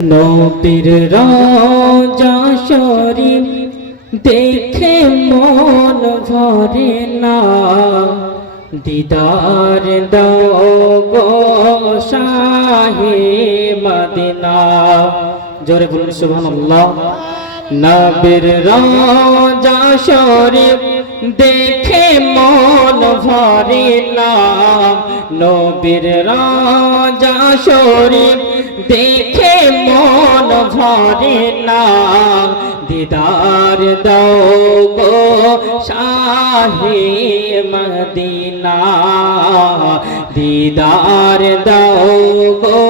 নবীর রওজা শরীফ দেখে মন ভরে না, দিদার দাও গো শাহে মদিনা। জোরে বলুন সুবহানাল্লাহ। নবীর রওজা শরীফ দেখে মন ভরে না, নবীর রওজা শরীফ দেখে মন ভরে না, দিদার দাও গো শাহে মদিনা, দিদার দাও গো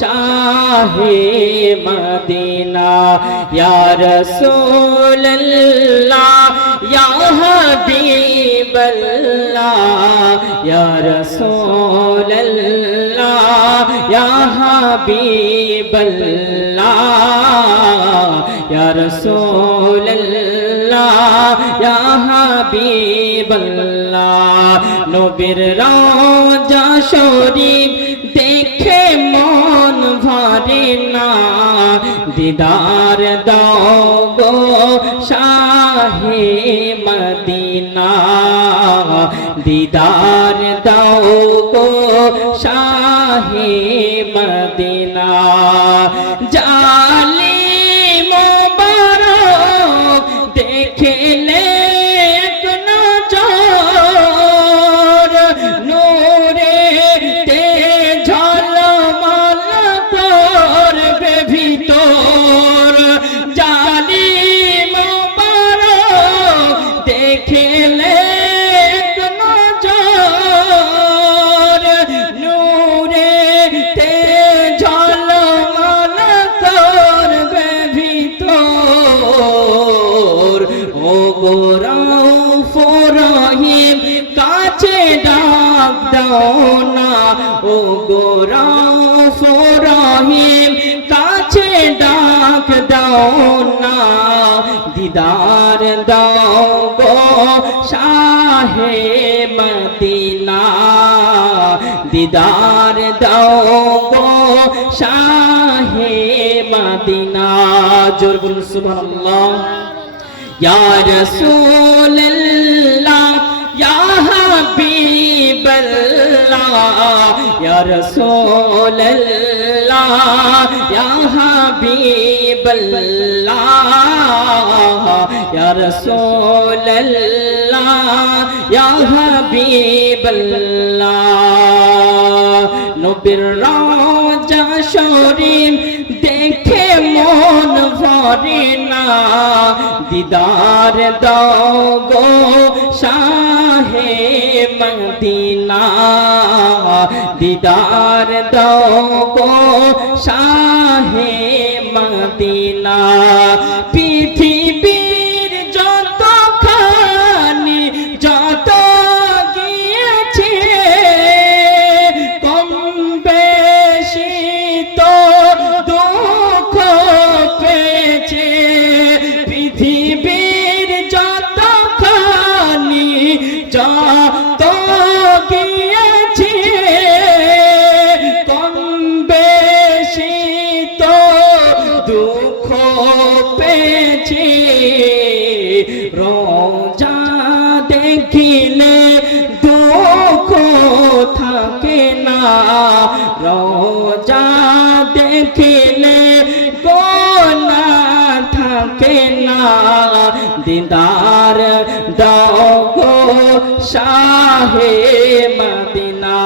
শাহে মদিনা। ইয়া রাসূলুল্লাহ ইয়া হাবিবাল্লাহ, ইয়া রাসূলুল্লাহ ইয়া হাবিবাল্লাহ, ইয়া রাসূলুল্লাহ ইয়া হাবিবাল্লাহ। নবীর রওজা শরীফ দেখে মন ভরে না, দিদার দাও গো শাহে মদিনা, দিদার দাও গো শাহে মদিনা। জালিম মোবারক দেখলে এক নজর, নূরে তে ঝলমল করবে ভিতর। জালিম মোবারক দেখলে এক নজর, নূরে তে ঝলমল করবে ভিতর। ও গো রাউফুর রহিম কাছে ডাক দাও না, ও গো রাউফুর রহিম কাছে ডাক দাও না, দিদার দাও গো শাহে মদিনা, দিদার দাও গো শাহে মদিনা। জোর বলুন সুবহানাল্লাহ। ইয়া রাসূলুল্লাহ ইয়া হাবিবাল্লাহ, ইয়া রাসূলুল্লাহ ইয়া হাবিবাল্লাহ, ইয়া রাসূলুল্লাহ ইয়া হাবিবাল্লাহ। নবীর রওজা শরীফ দেখে মন ভরে না, দিদার দাও গো শাহে মদিনা, দিদার দাও গো শাহে মদিনা। পৃথিবীর যতখানি যত গিয়েছে, কম বেশি তো দুঃখ পেয়েছে। পৃথিবীর যতখানি যত গিয়েছে, কম বেশি তো দুঃখ পেয়েছে। রওজা দেখিলে দুঃখ থাকে না, রওজা দেখিলে গুনাহ থাকে না, দিদার দাও গো শাহে মদিনা।